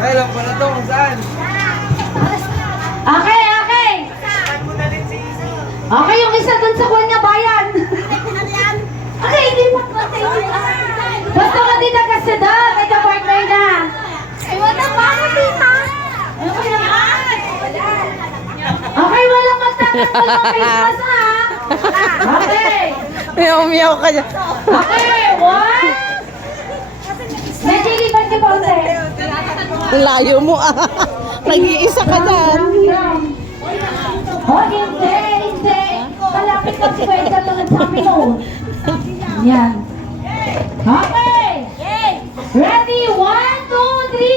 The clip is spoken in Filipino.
Ay, lang pala to kung saan. Okay, okay. Okay, yung isa dun sa kuwan niya, bayan. Okay, hindi pa. Basta ka dito kasi doon, may ka-partner na. Ay, wala pa ako dito. Okay, walang magtatanggol ng Christmas, ha? Okay. Meow-meow ka dyan. Okay, one. Medyo ilipat niyo pa ulit. Ang layo mo ah. Nag-iisa ka dyan. Oh, hindi, hindi. Malapit na si Kwenta tulad sa amin noon. Yan. Okay. Ready? 1, 2, 3.